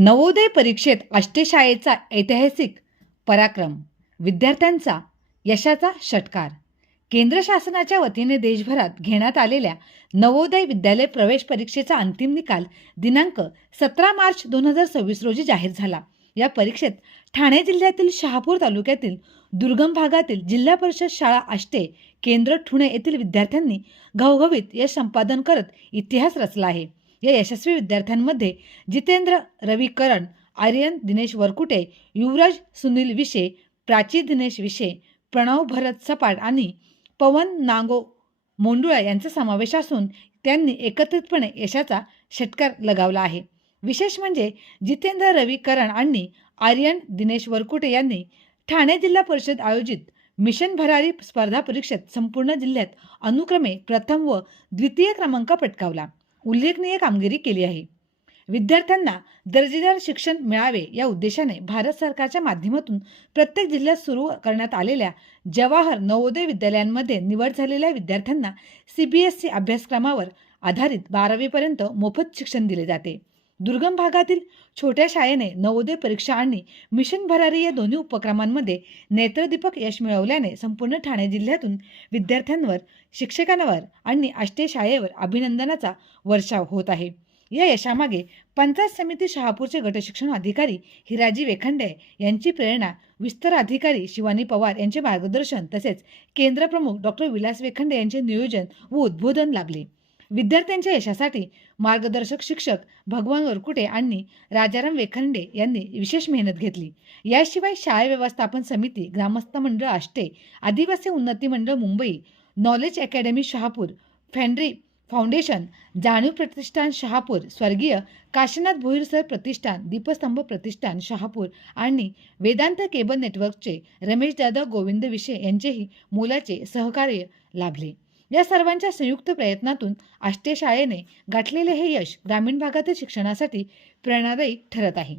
नवोदय परीक्षेत आष्टेशाळेचा ऐतिहासिक पराक्रम, विद्यार्थ्यांचा यशाचा षटकार। केंद्र शासनाच्या वतीने देशभरात घेण्यात आलेल्या नवोदय विद्यालय प्रवेश परीक्षेचा अंतिम निकाल दिनांक 17 मार्च 2026 रोजी जाहीर झाला। या परीक्षेत ठाणे जिल्ह्यातील शहापूर तालुक्यातील दुर्गम भागातील जिल्हा परिषद शाळा आष्टे केंद्र ठुणे येथील विद्यार्थ्यांनी घवघवीत यश संपादन करत इतिहास रचला आहे। या यशस्वी विद्यार्थ्यांमध्ये जितेंद्र रवी करण, आर्यन दिनेश वरकुटे, युवराज सुनील विशे, प्राची दिनेश विशे, प्रणव भरत सपाट आणि पवन नागो मोंडुळा यांचा समावेश असून त्यांनी एकत्रितपणे यशाचा षटकार लगावला आहे। विशेष म्हणजे जितेंद्र रवी करण आणि आर्यन दिनेश वरकुटे यांनी ठाणे जिल्हा परिषद आयोजित मिशन भरारी स्पर्धा परीक्षेत संपूर्ण जिल्ह्यात अनुक्रमे प्रथम व द्वितीय क्रमांक पटकावला। उल्लेखनीय कामगिरी केली आहे। विद्यार्थ्यांना दर्जेदार शिक्षण मिळावे या उद्देशाने भारत सरकारच्या माध्यमातून प्रत्येक जिल्ह्यात सुरू करण्यात आलेल्या जवाहर नवोदय विद्यालयांमध्ये निवड झालेल्या विद्यार्थ्यांना CBSE अभ्यासक्रमावर आधारित 12वी पर्यंत मोफत शिक्षण दिले जाते। दुर्गम भागातील छोट्या शाळेने नवोदय परीक्षा आणि मिशन भरारी या दोन्ही उपक्रमांमध्ये नेत्रदीपक यश मिळवल्याने संपूर्ण ठाणे जिल्ह्यातून विद्यार्थ्यांवर, शिक्षकांवर आणि आष्टे शाळेवर अभिनंदनाचा वर्षाव होत आहे। या यशामागे पंचायत समिती शहापूरचे गटशिक्षण अधिकारी हिराजी वेखंडे यांची प्रेरणा, विस्तार अधिकारी शिवानी पवार यांचे मार्गदर्शन तसेच केंद्र प्रमुख डॉक्टर विलास वेखंडे यांचे नियोजन व उद्बोधन लागले। विद्यार्थ्यांच्या यशासाठी मार्गदर्शक शिक्षक भगवान वरकुटे आणि राजाराम वेखंडे यांनी विशेष मेहनत घेतली। याशिवाय शाळा व्यवस्थापन समिती, ग्रामस्थ मंडळ आष्टे, आदिवासी उन्नती मंडळ Mumbai, knowledge academy Shahapur, Fandry foundation, जाणीव प्रतिष्ठान शहापूर, स्वर्गीय काशीनाथ भोईर सर प्रतिष्ठान, दीपस्तंभ प्रतिष्ठान शहापूर आणि वेदांत केबल नेटवर्कचे रमेश दादा गोविंद विशे यांचेही मोलाचे सहकार्य लाभले। या सर्वांच्या संयुक्त प्रयत्नातून आष्टे शाळेने गाठलेले हे यश ग्रामीण भागातील शिक्षणासाठी प्रेरणादायी ठरत आहे।